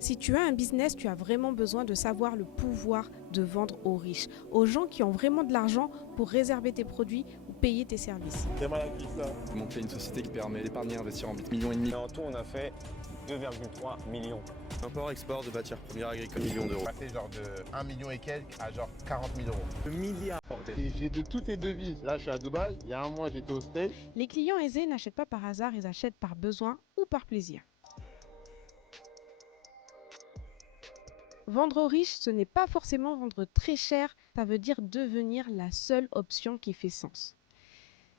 Si tu as un business, tu as vraiment besoin de savoir le pouvoir de vendre aux riches, aux gens qui ont vraiment de l'argent pour réserver tes produits ou payer tes services. C'est mal acquis ça. Monter une société qui permet d'épargner et investir en 8,5 millions. Et en tout, on a fait 2,3 millions. Import-export de matières premières agricoles, millions d'euros. On a fait genre de 1 million et quelques à genre 40 000 euros. Le milliard. Et j'ai de toutes les devises. Là, je suis à Dubaï. Il y a un mois, j'étais au States. Les clients aisés n'achètent pas par hasard, ils achètent par besoin ou par plaisir. Vendre aux riches, ce n'est pas forcément vendre très cher, ça veut dire devenir la seule option qui fait sens.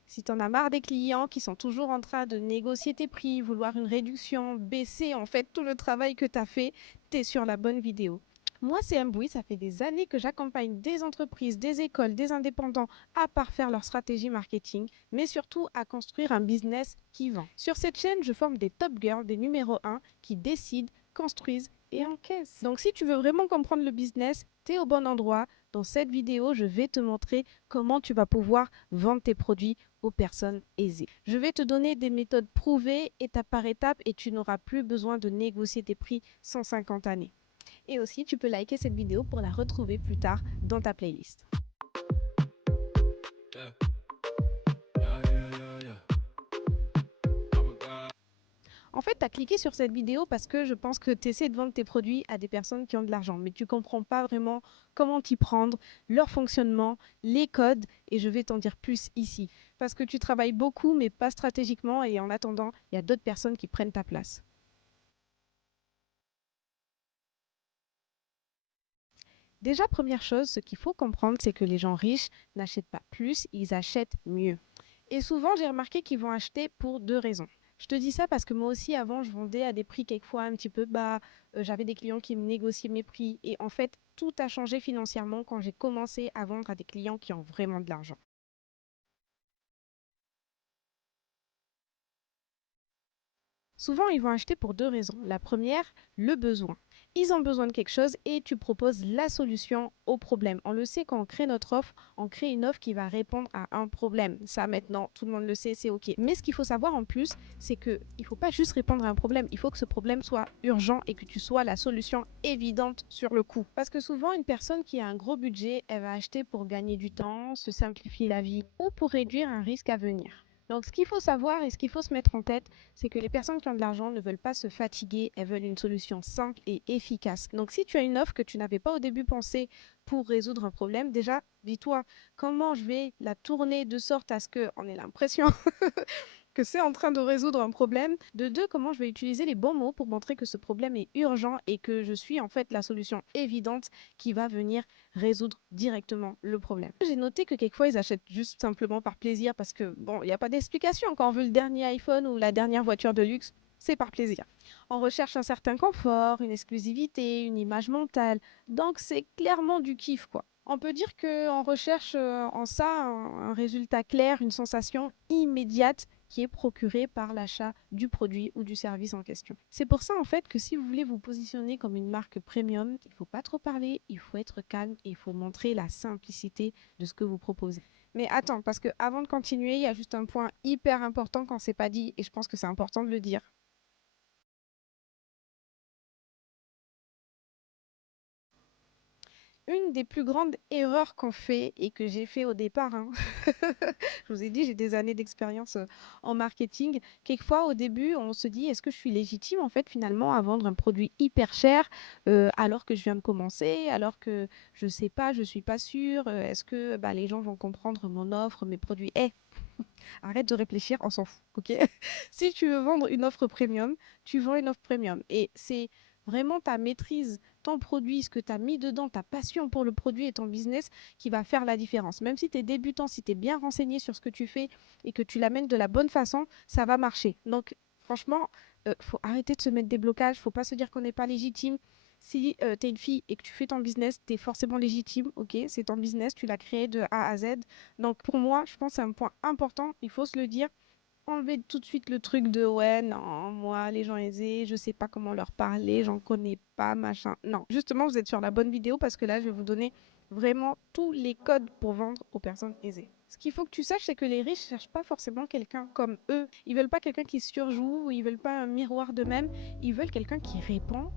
Si tu en as marre des clients qui sont toujours en train de négocier tes prix, vouloir une réduction, baisser en fait tout le travail que tu as fait, tu es sur la bonne vidéo. Moi, c'est Mboui, ça fait des années que j'accompagne des entreprises, des écoles, des indépendants à parfaire leur stratégie marketing, mais surtout à construire un business qui vend. Sur cette chaîne, je forme des top girls, des numéros 1 qui décident, construisent et encaissent. Donc si tu veux vraiment comprendre le business, tu es au bon endroit. Dans cette vidéo, je vais te montrer comment tu vas pouvoir vendre tes produits aux personnes aisées. Je vais te donner des méthodes prouvées étape par étape et tu n'auras plus besoin de négocier tes prix 150 années. Et aussi, tu peux liker cette vidéo pour la retrouver plus tard dans ta playlist. En fait, tu as cliqué sur cette vidéo parce que je pense que tu essaies de vendre tes produits à des personnes qui ont de l'argent, mais tu ne comprends pas vraiment comment t'y prendre, leur fonctionnement, les codes, et je vais t'en dire plus ici. Parce que tu travailles beaucoup, mais pas stratégiquement, et en attendant, il y a d'autres personnes qui prennent ta place. Déjà, première chose, ce qu'il faut comprendre, c'est que les gens riches n'achètent pas plus, ils achètent mieux. Et souvent, j'ai remarqué qu'ils vont acheter pour deux raisons. Je te dis ça parce que moi aussi, avant, je vendais à des prix quelquefois un petit peu bas. J'avais des clients qui me négociaient mes prix. Et en fait, tout a changé financièrement quand j'ai commencé à vendre à des clients qui ont vraiment de l'argent. Souvent, ils vont acheter pour deux raisons. La première, le besoin. Ils ont besoin de quelque chose et tu proposes la solution au problème. On le sait, quand on crée notre offre, on crée une offre qui va répondre à un problème. Ça, maintenant, tout le monde le sait, c'est OK. Mais ce qu'il faut savoir en plus, c'est qu'il ne faut pas juste répondre à un problème. Il faut que ce problème soit urgent et que tu sois la solution évidente sur le coup. Parce que souvent, une personne qui a un gros budget, elle va acheter pour gagner du temps, se simplifier la vie ou pour réduire un risque à venir. Donc, ce qu'il faut savoir et ce qu'il faut se mettre en tête, c'est que les personnes qui ont de l'argent ne veulent pas se fatiguer, elles veulent une solution simple et efficace. Donc, si tu as une offre que tu n'avais pas au début pensée pour résoudre un problème, déjà, dis-toi comment je vais la tourner de sorte à ce qu'on ait l'impression que c'est en train de résoudre un problème. De deux, comment je vais utiliser les bons mots pour montrer que ce problème est urgent et que je suis en fait la solution évidente qui va venir résoudre directement le problème. J'ai noté que quelquefois ils achètent juste simplement par plaisir parce que bon, il n'y a pas d'explication. Quand on veut le dernier iPhone ou la dernière voiture de luxe, c'est par plaisir. On recherche un certain confort, une exclusivité, une image mentale. Donc c'est clairement du kiff quoi. On peut dire qu'on recherche en ça un résultat clair, une sensation immédiate qui est procurée par l'achat du produit ou du service en question. C'est pour ça en fait que si vous voulez vous positionner comme une marque premium, il ne faut pas trop parler, il faut être calme et il faut montrer la simplicité de ce que vous proposez. Mais attends, parce que avant de continuer, il y a juste un point hyper important quand c'est pas dit et je pense que c'est important de le dire. Une des plus grandes erreurs qu'on fait et que j'ai fait au départ, hein. Je vous ai dit, j'ai des années d'expérience en marketing. Quelquefois, au début, on se dit, est-ce que je suis légitime en fait finalement à vendre un produit hyper cher alors que je viens de commencer, alors que je sais pas, je suis pas sûre. Est-ce que bah, les gens vont comprendre mon offre, mes produits? Arrête de réfléchir, on s'en fout, ok? Si tu veux vendre une offre premium, tu vends une offre premium. Et c'est vraiment ta maîtrise, ton produit, ce que tu as mis dedans, ta passion pour le produit et ton business qui va faire la différence. Même si tu es débutant, si tu es bien renseigné sur ce que tu fais et que tu l'amènes de la bonne façon, ça va marcher. Donc, franchement, faut arrêter de se mettre des blocages, faut pas se dire qu'on n'est pas légitime. Si tu es une fille et que tu fais ton business, tu es forcément légitime, ok? C'est ton business, tu l'as créé de A à Z. Donc pour moi, je pense que c'est un point important, il faut se le dire. Enlever tout de suite le truc de ouais, non, moi, les gens aisés, je sais pas comment leur parler, j'en connais pas, machin. Non, justement, vous êtes sur la bonne vidéo parce que là, je vais vous donner vraiment tous les codes pour vendre aux personnes aisées. Ce qu'il faut que tu saches, c'est que les riches cherchent pas forcément quelqu'un comme eux. Ils veulent pas quelqu'un qui surjoue, ils veulent pas un miroir d'eux-mêmes. Ils veulent quelqu'un qui répond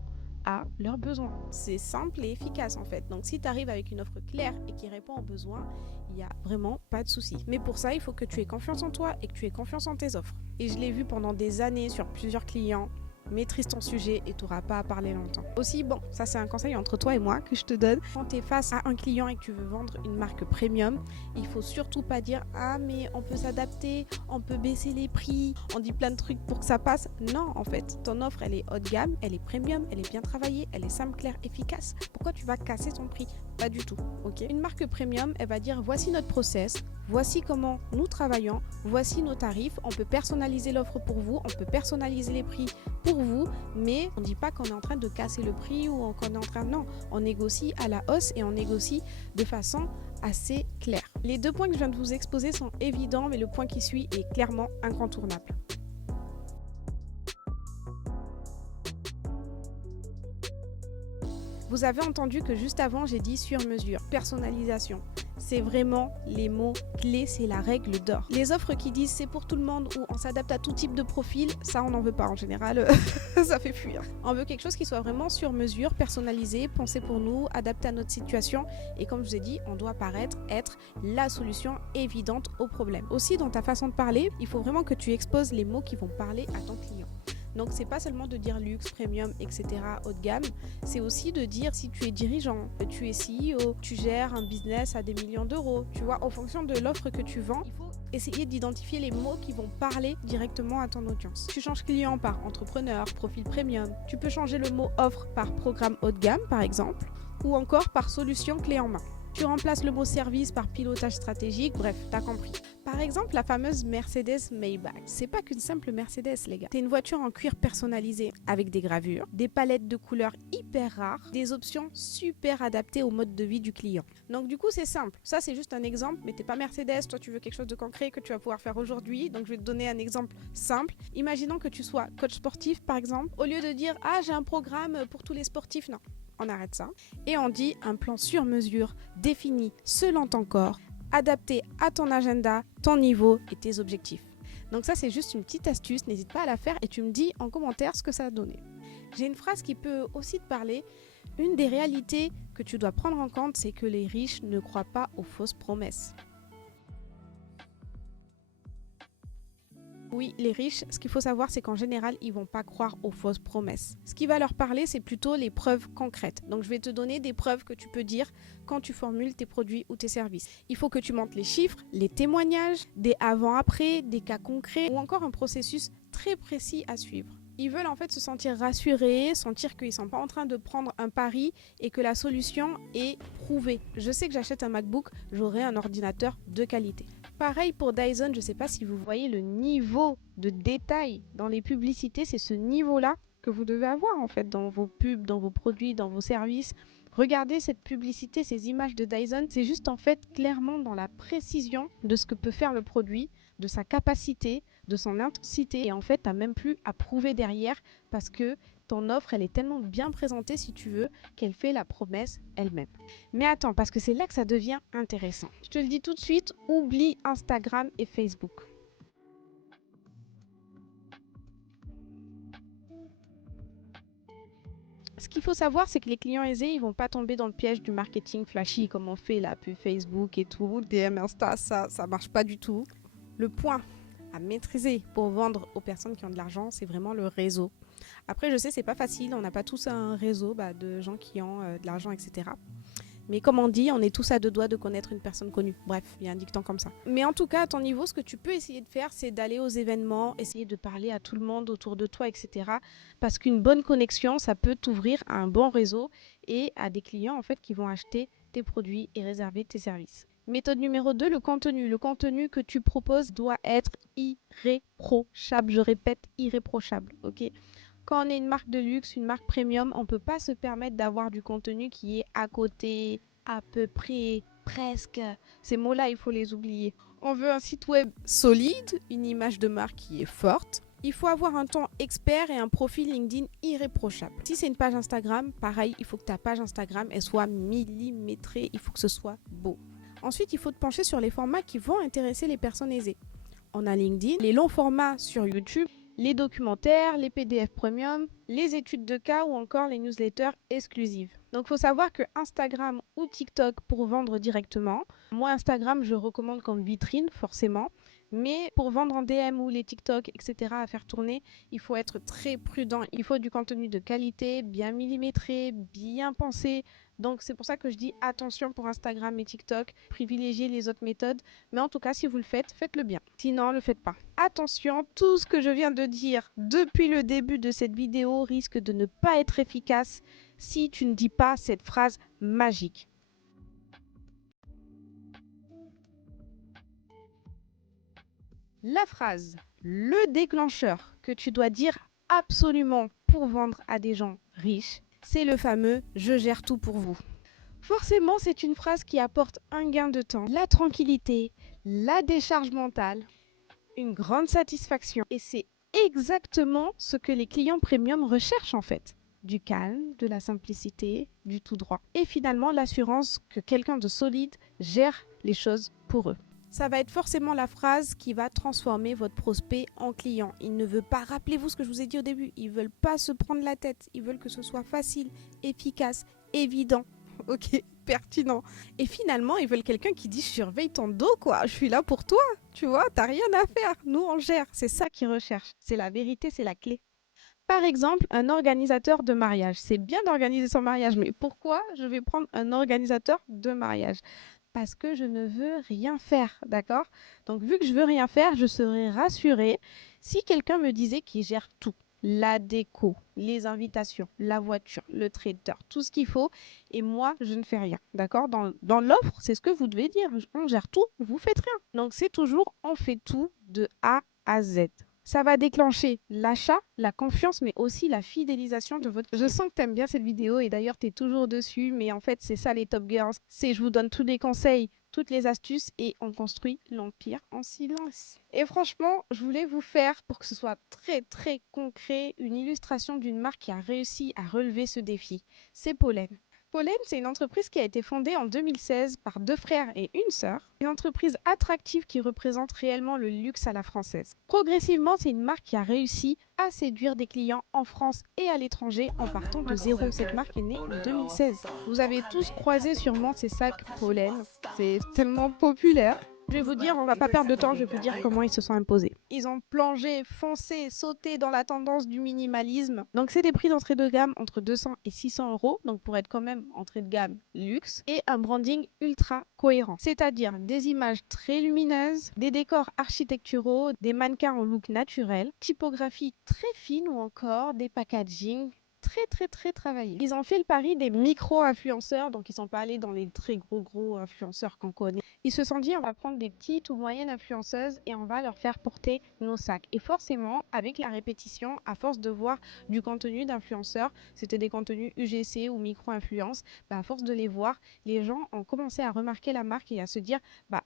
à leurs besoins. C'est simple et efficace en fait. Donc si tu arrives avec une offre claire et qui répond aux besoins, il n'y a vraiment pas de souci. Mais pour ça, il faut que tu aies confiance en toi et que tu aies confiance en tes offres. Et je l'ai vu pendant des années sur plusieurs clients. Maîtrise ton sujet et tu n'auras pas à parler longtemps. Aussi, bon, ça c'est un conseil entre toi et moi que je te donne. Quand tu es face à un client et que tu veux vendre une marque premium, il faut surtout pas dire « Ah mais on peut s'adapter, on peut baisser les prix, on dit plein de trucs pour que ça passe ». Non, en fait, ton offre elle est haut de gamme, elle est premium, elle est bien travaillée, elle est simple, claire, efficace. Pourquoi tu vas casser ton prix? Pas du tout, ok? Une marque premium, elle va dire « Voici notre process, voici comment nous travaillons, voici nos tarifs, on peut personnaliser l'offre pour vous, on peut personnaliser les prix pour vous, mais on ne dit pas qu'on est en train de casser le prix ou qu'on est en train... Non, on négocie à la hausse et on négocie de façon assez claire. Les deux points que je viens de vous exposer sont évidents, mais le point qui suit est clairement incontournable. Vous avez entendu que juste avant, j'ai dit sur mesure, personnalisation. C'est vraiment les mots clés, c'est la règle d'or. Les offres qui disent c'est pour tout le monde ou on s'adapte à tout type de profil, ça on n'en veut pas en général, ça fait fuir. On veut quelque chose qui soit vraiment sur mesure, personnalisé, pensé pour nous, adapté à notre situation et comme je vous ai dit, on doit paraître être la solution évidente au problème. Aussi dans ta façon de parler, il faut vraiment que tu exposes les mots qui vont parler à ton client. Donc c'est pas seulement de dire luxe, premium, etc. haut de gamme, c'est aussi de dire si tu es dirigeant, tu es CEO, tu gères un business à des millions d'euros. Tu vois, en fonction de l'offre que tu vends, il faut essayer d'identifier les mots qui vont parler directement à ton audience. Tu changes client par entrepreneur, profil premium. Tu peux changer le mot offre par programme haut de gamme par exemple, ou encore par solution clé en main. Tu remplaces le mot service par pilotage stratégique, bref, t'as compris. Par exemple, la fameuse Mercedes Maybach. C'est pas qu'une simple Mercedes, les gars. C'est une voiture en cuir personnalisée avec des gravures, des palettes de couleurs hyper rares, des options super adaptées au mode de vie du client. Donc du coup, c'est simple. Ça, c'est juste un exemple, mais t'es pas Mercedes, toi tu veux quelque chose de concret que tu vas pouvoir faire aujourd'hui. Donc je vais te donner un exemple simple. Imaginons que tu sois coach sportif, par exemple. Au lieu de dire « Ah, j'ai un programme pour tous les sportifs », non. On arrête ça. Et on dit un plan sur mesure, défini selon ton corps, adapté à ton agenda, ton niveau et tes objectifs. Donc ça, c'est juste une petite astuce, n'hésite pas à la faire et tu me dis en commentaire ce que ça a donné. J'ai une phrase qui peut aussi te parler. Une des réalités que tu dois prendre en compte, c'est que les riches ne croient pas aux fausses promesses. Oui, les riches, ce qu'il faut savoir, c'est qu'en général, ils vont pas croire aux fausses promesses. Ce qui va leur parler, c'est plutôt les preuves concrètes. Donc, je vais te donner des preuves que tu peux dire quand tu formules tes produits ou tes services. Il faut que tu montres les chiffres, les témoignages, des avant-après, des cas concrets ou encore un processus très précis à suivre. Ils veulent en fait se sentir rassurés, sentir qu'ils ne sont pas en train de prendre un pari et que la solution est prouvée. Je sais que j'achète un MacBook, j'aurai un ordinateur de qualité. Pareil pour Dyson, je ne sais pas si vous voyez le niveau de détail dans les publicités, c'est ce niveau-là que vous devez avoir en fait dans vos pubs, dans vos produits, dans vos services. Regardez cette publicité, ces images de Dyson, c'est juste en fait clairement dans la précision de ce que peut faire le produit, de sa capacité, de son intensité. Et en fait, tu n'as même plus à prouver derrière parce que ton offre, elle est tellement bien présentée, si tu veux, qu'elle fait la promesse elle-même. Mais attends, parce que c'est là que ça devient intéressant. Je te le dis tout de suite, oublie Instagram et Facebook. Ce qu'il faut savoir, c'est que les clients aisés, ils vont pas tomber dans le piège du marketing flashy comme on fait la pub Facebook et tout, DM, Insta, ça marche pas du tout. Le point à maîtriser pour vendre aux personnes qui ont de l'argent, c'est vraiment le réseau. Après, je sais, c'est pas facile, on n'a pas tous un réseau de gens qui ont de l'argent, etc. Mais comme on dit, on est tous à deux doigts de connaître une personne connue. Bref, il y a un dicton comme ça. Mais en tout cas, à ton niveau, ce que tu peux essayer de faire, c'est d'aller aux événements, essayer de parler à tout le monde autour de toi, etc. Parce qu'une bonne connexion, ça peut t'ouvrir à un bon réseau et à des clients en fait qui vont acheter tes produits et réserver tes services. Méthode numéro 2, le contenu. Le contenu que tu proposes doit être irréprochable. Je répète, irréprochable, ok ? Quand on est une marque de luxe, une marque premium, on ne peut pas se permettre d'avoir du contenu qui est à côté, à peu près, presque. Ces mots-là, il faut les oublier. On veut un site web solide, une image de marque qui est forte. Il faut avoir un ton expert et un profil LinkedIn irréprochable. Si c'est une page Instagram, pareil, il faut que ta page Instagram elle soit millimétrée, il faut que ce soit beau. Ensuite, il faut te pencher sur les formats qui vont intéresser les personnes aisées. On a LinkedIn, les longs formats sur YouTube les documentaires, les PDF premium, les études de cas ou encore les newsletters exclusives. Donc, il faut savoir que Instagram ou TikTok pour vendre directement. Moi, Instagram, je recommande comme vitrine, forcément. Mais pour vendre en DM ou les TikTok, etc., à faire tourner, il faut être très prudent. Il faut du contenu de qualité, bien millimétré, bien pensé. Donc, c'est pour ça que je dis attention pour Instagram et TikTok. Privilégiez les autres méthodes. Mais en tout cas, si vous le faites, faites-le bien. Sinon, ne le faites pas. Attention, tout ce que je viens de dire depuis le début de cette vidéo risque de ne pas être efficace si tu ne dis pas cette phrase magique. La phrase, le déclencheur que tu dois dire absolument pour vendre à des gens riches, c'est le fameux « je gère tout pour vous ». Forcément, c'est une phrase qui apporte un gain de temps, la tranquillité, la décharge mentale, une grande satisfaction. Et c'est exactement ce que les clients premium recherchent en fait. Du calme, de la simplicité, du tout droit. Et finalement, l'assurance que quelqu'un de solide gère les choses pour eux. Ça va être forcément la phrase qui va transformer votre prospect en client. Il ne veut pas, rappelez-vous ce que je vous ai dit au début, ils ne veulent pas se prendre la tête, ils veulent que ce soit facile, efficace, évident, ok, pertinent. Et finalement, ils veulent quelqu'un qui dit « je surveille ton dos, quoi, je suis là pour toi, tu vois, t'as rien à faire, nous on gère ». C'est ça qu'ils recherchent, c'est la vérité, c'est la clé. Par exemple, un organisateur de mariage. C'est bien d'organiser son mariage, mais pourquoi je vais prendre un organisateur de mariage ? Parce que je ne veux rien faire, d'accord? Donc, vu que je veux rien faire, je serais rassurée si quelqu'un me disait qu'il gère tout. La déco, les invitations, la voiture, le traiteur, tout ce qu'il faut. Et moi, je ne fais rien, d'accord? Dans l'offre, c'est ce que vous devez dire. On gère tout, vous faites rien. Donc, c'est toujours on fait tout de A à Z. Ça va déclencher l'achat, la confiance, mais aussi la fidélisation de votre... Je sens que tu aimes bien cette vidéo et d'ailleurs, tu es toujours dessus, mais en fait, c'est ça les Top Girls. C'est je vous donne tous les conseils, toutes les astuces et on construit l'empire en silence. Et franchement, je voulais vous faire, pour que ce soit très très concret, une illustration d'une marque qui a réussi à relever ce défi. C'est Pollen. Pollen, c'est une entreprise qui a été fondée en 2016 par 2 frères et une sœur. Une entreprise attractive qui représente réellement le luxe à la française. Progressivement, c'est une marque qui a réussi à séduire des clients en France et à l'étranger en partant de zéro. Cette marque est née en 2016. Vous avez tous croisé sûrement ces sacs Pollen. C'est tellement populaire. Je vais vous dire, on va pas perdre de temps, je vais vous dire comment ils se sont imposés. Ils ont plongé, foncé, sauté dans la tendance du minimalisme. Donc c'est des prix d'entrée de gamme entre 200 et 600 euros, donc pour être quand même entrée de gamme luxe, et un branding ultra cohérent. C'est-à-dire des images très lumineuses, des décors architecturaux, des mannequins au look naturel, typographie très fine ou encore des packaging très travaillés. Ils ont fait le pari des micro-influenceurs, donc ils sont pas allés dans les très gros influenceurs qu'on connaît. Ils se sont dit on va prendre des petites ou moyennes influenceuses et on va leur faire porter nos sacs. Et forcément, avec la répétition, à force de voir du contenu d'influenceurs, c'était des contenus UGC ou micro-influence, à force de les voir, les gens ont commencé à remarquer la marque et à se dire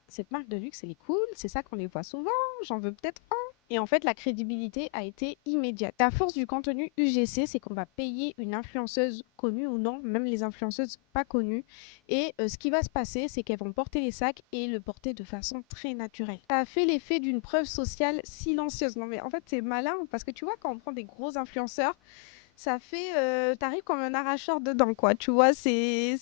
cette marque de luxe elle est cool, c'est ça qu'on les voit souvent, j'en veux peut-être un. Et en fait, la crédibilité a été immédiate. La force du contenu UGC, c'est qu'on va payer une influenceuse connue ou non, même les influenceuses pas connues. Et ce qui va se passer, c'est qu'elles vont porter les sacs et le porter de façon très naturelle. Ça a fait l'effet d'une preuve sociale silencieuse. Non mais en fait, c'est malin parce que tu vois, quand on prend des gros influenceurs, ça fait, t'arrives comme un arracheur dedans, quoi. Tu vois, c'est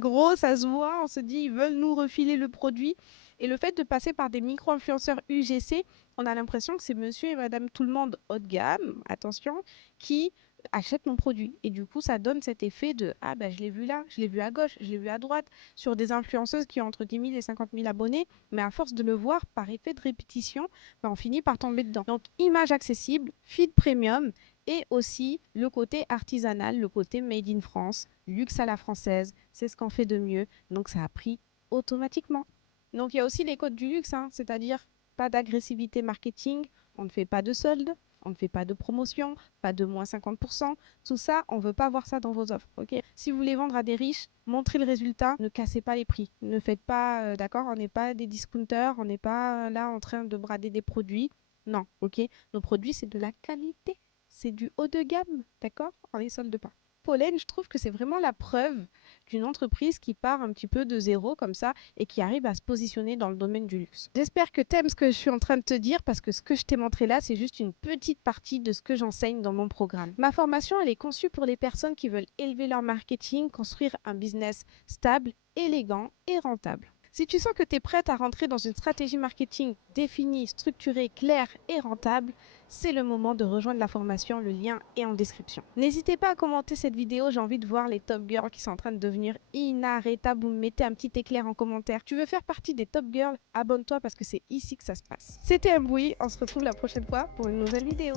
gros, ça se voit, on se dit, ils veulent nous refiler le produit. Et le fait de passer par des micro-influenceurs UGC, on a l'impression que c'est monsieur et madame tout le monde haut de gamme, attention, qui achètent mon produit. Et du coup, ça donne cet effet de, ah je l'ai vu là, je l'ai vu à gauche, je l'ai vu à droite, sur des influenceuses qui ont entre 10 000 et 50 000 abonnés. Mais à force de le voir, par effet de répétition, on finit par tomber dedans. Donc, image accessible, feed premium, et aussi le côté artisanal, le côté made in France, luxe à la française, c'est ce qu'on fait de mieux, donc ça a pris automatiquement. Donc il y a aussi les codes du luxe, c'est-à-dire pas d'agressivité marketing, on ne fait pas de soldes, on ne fait pas de promotion, pas de moins 50%, tout ça, on ne veut pas voir ça dans vos offres, ok? Si vous voulez vendre à des riches, montrez le résultat, ne cassez pas les prix, ne faites pas, d'accord, on n'est pas des discounters, on n'est pas là en train de brader des produits, non, ok? Nos produits, c'est de la qualité. C'est du haut de gamme, d'accord? On les solde pas. Pollen, je trouve que c'est vraiment la preuve d'une entreprise qui part un petit peu de zéro comme ça et qui arrive à se positionner dans le domaine du luxe. J'espère que tu aimes ce que je suis en train de te dire parce que ce que je t'ai montré là, c'est juste une petite partie de ce que j'enseigne dans mon programme. Ma formation, elle est conçue pour les personnes qui veulent élever leur marketing, construire un business stable, élégant et rentable. Si tu sens que tu es prête à rentrer dans une stratégie marketing définie, structurée, claire et rentable, c'est le moment de rejoindre la formation, le lien est en description. N'hésitez pas à commenter cette vidéo, j'ai envie de voir les top girls qui sont en train de devenir inarrêtables. Vous me mettez un petit éclair en commentaire. Tu veux faire partie des top girls? Abonne-toi parce que c'est ici que ça se passe. C'était Mboui, on se retrouve la prochaine fois pour une nouvelle vidéo.